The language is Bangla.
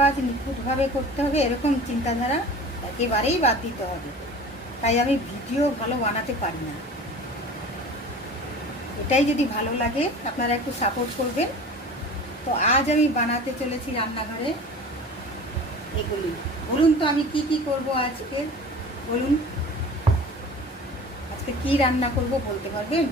কাজ নিখুঁতভাবে করতে হবে এরকম চিন্তাধারা একেবারেই বাদ দিতে হবে। তাই আমি ভিডিও ভালো বানাতে পারি না। এটাই যদি ভালো লাগে আপনারা একটু সাপোর্ট করবেন। তো আজ আমি বানাতে চলেছি রান্নাঘরে এগুলি। বলুন তো আমি কি কি করব আজকে, বলুন আজকে কি রান্না করব বলতে পারবেন?